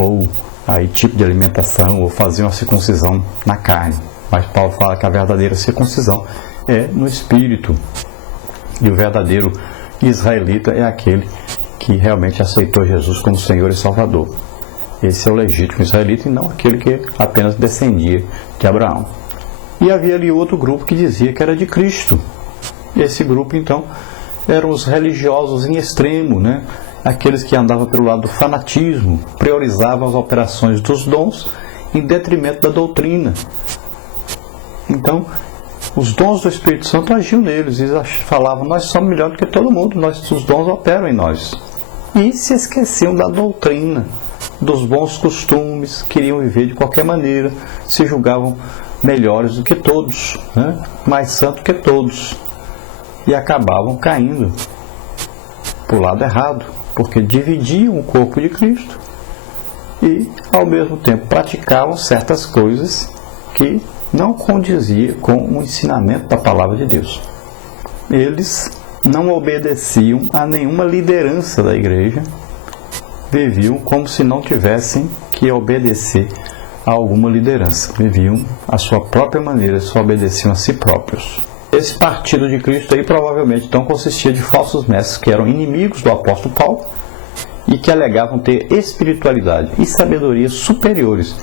ou aí tipo de alimentação, ou faziam a circuncisão na carne. Mas Paulo fala que a verdadeira circuncisão é no espírito. E o verdadeiro israelita é aquele que realmente aceitou Jesus como Senhor e Salvador. Esse é o legítimo israelita e não aquele que apenas descendia de Abraão. E havia ali outro grupo que dizia que era de Cristo. Esse grupo, então, eram os religiosos em extremo, né? Aqueles que andavam pelo lado do fanatismo, priorizavam as operações dos dons em detrimento da doutrina. Então, os dons do Espírito Santo agiam neles, eles falavam, nós somos melhores do que todo mundo, os dons operam em nós. E se esqueciam da doutrina, dos bons costumes, queriam viver de qualquer maneira, se julgavam melhores do que todos, né? Mais santos que todos, e acabavam caindo para o lado errado, porque dividiam o corpo de Cristo e, ao mesmo tempo, praticavam certas coisas que não condizia com o ensinamento da palavra de Deus. Eles não obedeciam a nenhuma liderança da igreja, viviam como se não tivessem que obedecer a alguma liderança, viviam a sua própria maneira, só obedeciam a si próprios. Esse partido de Cristo aí provavelmente então consistia de falsos mestres que eram inimigos do apóstolo Paulo e que alegavam ter espiritualidade e sabedoria superiores.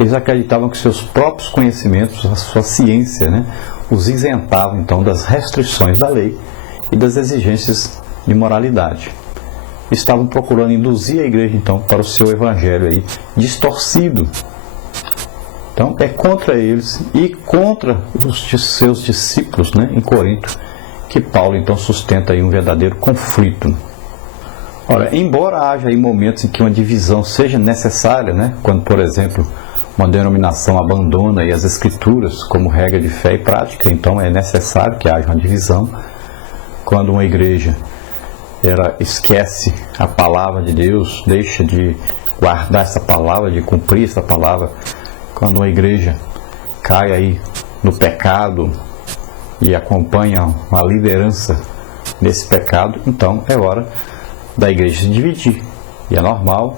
Eles acreditavam que seus próprios conhecimentos, a sua ciência, né, os isentavam então das restrições da lei e das exigências de moralidade. Estavam procurando induzir a igreja então para o seu evangelho aí distorcido. Então é contra eles e contra os seus discípulos, né, em Corinto, que Paulo então sustenta aí um verdadeiro conflito. Ora, embora haja aí momentos em que uma divisão seja necessária, né, quando, por exemplo, uma denominação abandona aí as escrituras como regra de fé e prática, então é necessário que haja uma divisão. Quando uma igreja esquece a palavra de Deus, deixa de guardar essa palavra, de cumprir essa palavra, quando uma igreja cai aí no pecado e acompanha uma liderança nesse pecado, então é hora da igreja se dividir. E é normal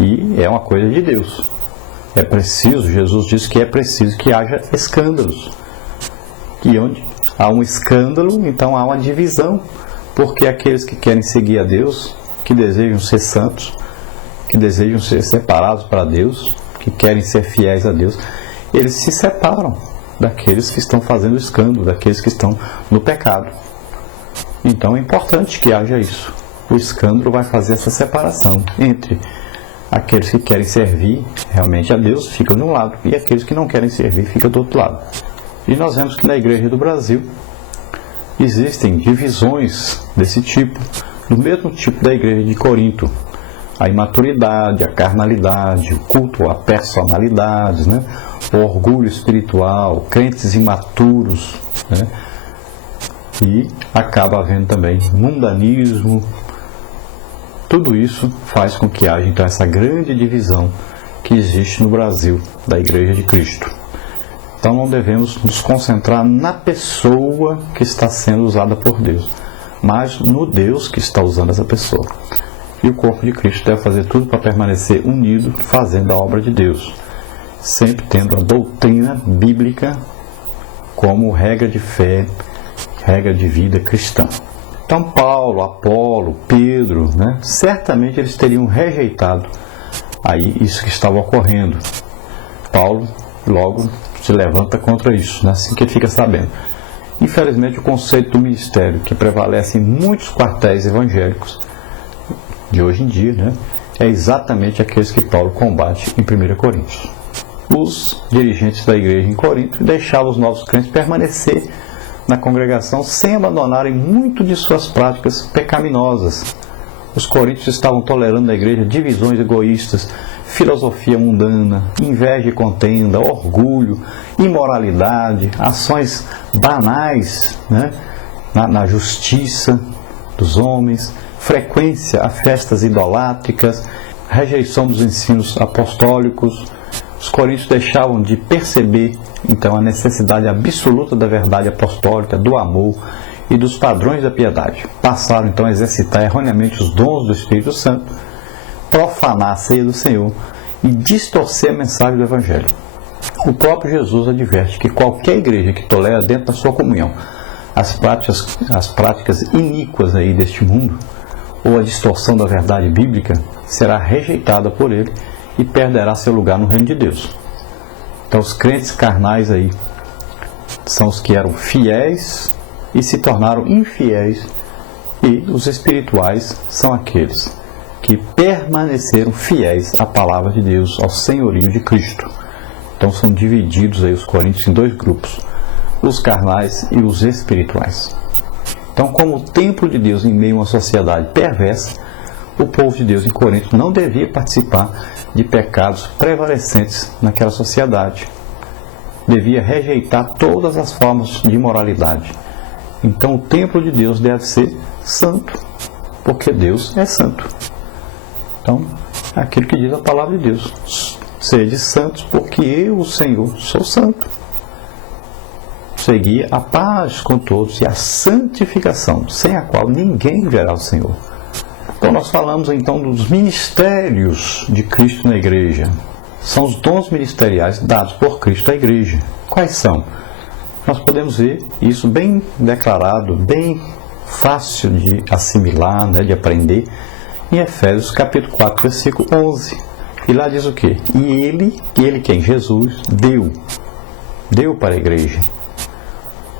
e é uma coisa de Deus. É preciso, Jesus disse que é preciso que haja escândalos. E onde há um escândalo, então há uma divisão, porque aqueles que querem seguir a Deus, que desejam ser santos, que desejam ser separados para Deus, que querem ser fiéis a Deus, eles se separam daqueles que estão fazendo escândalo, daqueles que estão no pecado. Então é importante que haja isso. O escândalo vai fazer essa separação entre aqueles que querem servir realmente a Deus, ficam de um lado, e aqueles que não querem servir, ficam do outro lado. E nós vemos que na igreja do Brasil existem divisões desse tipo, do mesmo tipo da igreja de Corinto. A imaturidade, a carnalidade, o culto a personalidades, né? O orgulho espiritual, crentes imaturos, né? E acaba havendo também mundanismo. Tudo isso faz com que haja então essa grande divisão que existe no Brasil da Igreja de Cristo. Então não devemos nos concentrar na pessoa que está sendo usada por Deus, mas no Deus que está usando essa pessoa. E o corpo de Cristo deve fazer tudo para permanecer unido, fazendo a obra de Deus, sempre tendo a doutrina bíblica como regra de fé, regra de vida cristã. Então Paulo, Apolo, Pedro, né, certamente eles teriam rejeitado aí isso que estava ocorrendo. Paulo logo se levanta contra isso, né, assim que ele fica sabendo. Infelizmente o conceito do ministério que prevalece em muitos quartéis evangélicos de hoje em dia, né, é exatamente aqueles que Paulo combate em 1 Coríntios. Os dirigentes da igreja em Corinto deixavam os novos crentes permanecer na congregação sem abandonarem muito de suas práticas pecaminosas. Os coríntios estavam tolerando na igreja divisões egoístas, filosofia mundana, inveja e contenda, orgulho, imoralidade, ações banais, né, na justiça dos homens, frequência a festas idolátricas, rejeição dos ensinos apostólicos. Os coríntios deixavam de perceber então a necessidade absoluta da verdade apostólica, do amor e dos padrões da piedade. Passaram então a exercitar erroneamente os dons do Espírito Santo, profanar a ceia do Senhor e distorcer a mensagem do Evangelho. O próprio Jesus adverte que qualquer igreja que tolera dentro da sua comunhão as práticas iníquas aí deste mundo, ou a distorção da verdade bíblica, será rejeitada por ele e perderá seu lugar no reino de Deus. Então os crentes carnais aí são os que eram fiéis e se tornaram infiéis, e os espirituais são aqueles que permaneceram fiéis à palavra de Deus, ao senhorio de Cristo. Então são divididos aí os coríntios em dois grupos, os carnais e os espirituais. Então, como o templo de Deus em meio a uma sociedade perversa, o povo de Deus em Corinto não devia participar de pecados prevalecentes naquela sociedade. Devia rejeitar todas as formas de imoralidade. Então, o templo de Deus deve ser santo, porque Deus é santo. Então, é aquilo que diz a palavra de Deus: sede santos, porque eu, o Senhor, sou santo. Seguir a paz com todos e a santificação, sem a qual ninguém verá o Senhor. Então nós falamos então dos ministérios de Cristo na igreja. São os dons ministeriais dados por Cristo à igreja. Quais são? Nós podemos ver isso bem declarado, bem fácil de assimilar, de aprender, em Efésios capítulo 4, versículo 11. E lá diz o quê? E ele quem? Jesus, deu para a igreja.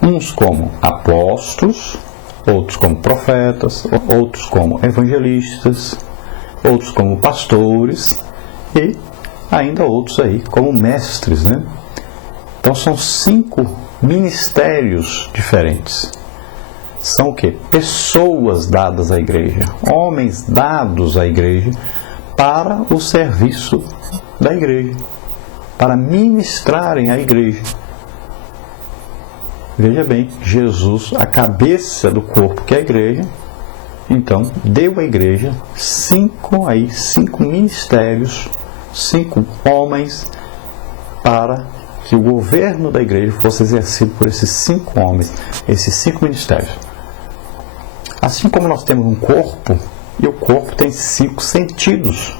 Uns como apóstolos, outros como profetas, outros como evangelistas, outros como pastores e ainda outros aí como mestres, Então são 5 ministérios diferentes. São o quê? Pessoas dadas à igreja, homens dados à igreja para o serviço da igreja, para ministrarem a igreja. Veja bem, Jesus, a cabeça do corpo que é a igreja, então deu à igreja 5 ministérios, 5 homens, para que o governo da igreja fosse exercido por esses 5 homens, esses 5 ministérios. Assim como nós temos um corpo, e o corpo tem 5 sentidos,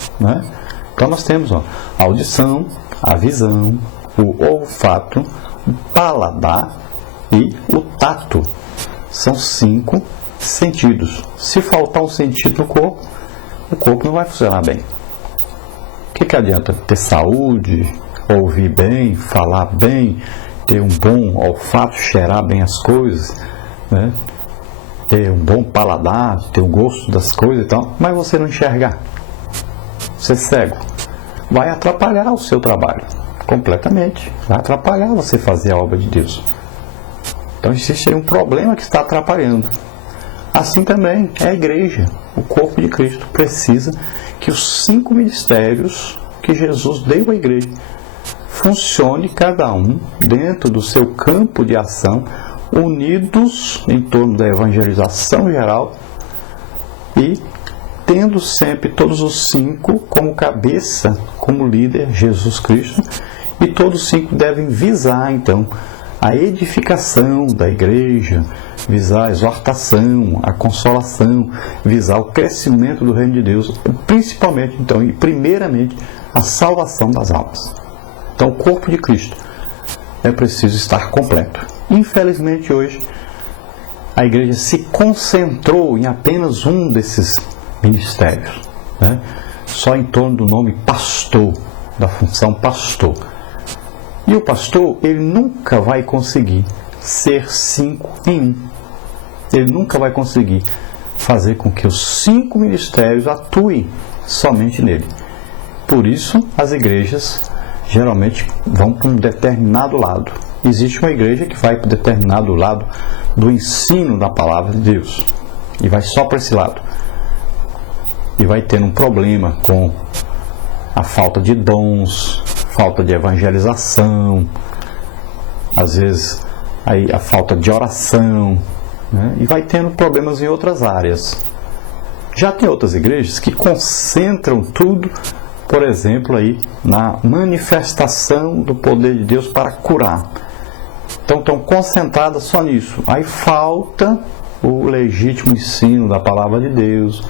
Então nós temos a audição, a visão, o olfato, o paladar e o tato. São 5 sentidos. Se faltar um sentido no corpo, o corpo não vai funcionar bem. O que adianta ter saúde, ouvir bem, falar bem, ter um bom olfato, cheirar bem as coisas, ter um bom paladar, ter o gosto das coisas e tal, mas você não enxergar, ser cego, vai atrapalhar o seu trabalho completamente, vai atrapalhar você fazer a obra de Deus. Então existe aí um problema que está atrapalhando. Assim também é a igreja, o corpo de Cristo, precisa que os 5 ministérios que Jesus deu à igreja funcione cada um dentro do seu campo de ação, unidos em torno da evangelização geral e tendo sempre todos os 5 como cabeça, como líder, Jesus Cristo, e todos os 5 devem visar então a edificação da igreja, visar a exortação, a consolação, visar o crescimento do reino de Deus, principalmente então e primeiramente a salvação das almas. Então o corpo de Cristo é preciso estar completo. Infelizmente hoje a igreja se concentrou em apenas um desses ministérios, só em torno do nome pastor, da função pastor. E o pastor, ele nunca vai conseguir ser 5 em 1. Ele nunca vai conseguir fazer com que os 5 ministérios atuem somente nele. Por isso, as igrejas geralmente vão para um determinado lado. Existe uma igreja que vai para um determinado lado do ensino da palavra de Deus, e vai só para esse lado. E vai tendo um problema com a falta de dons, falta de evangelização, às vezes aí a falta de oração, e vai tendo problemas em outras áreas. Já tem outras igrejas que concentram tudo, por exemplo, aí na manifestação do poder de Deus para curar. Então estão concentradas só nisso. Aí falta o legítimo ensino da palavra de Deus,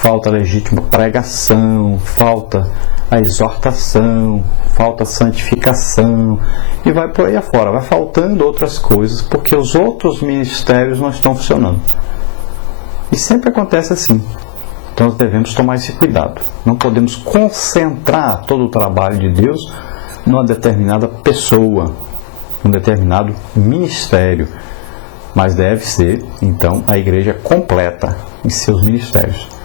falta a legítima pregação, falta a exortação, falta a santificação, e vai por aí afora, vai faltando outras coisas, porque os outros ministérios não estão funcionando. E sempre acontece assim. Então nós devemos tomar esse cuidado. Não podemos concentrar todo o trabalho de Deus numa determinada pessoa, num determinado ministério, mas deve ser, então, a igreja completa em seus ministérios.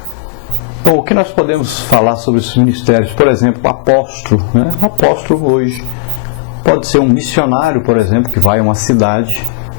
Bom, o que nós podemos falar sobre esses ministérios? Por exemplo, o apóstolo, né? O apóstolo hoje pode ser um missionário, por exemplo, que vai a uma cidade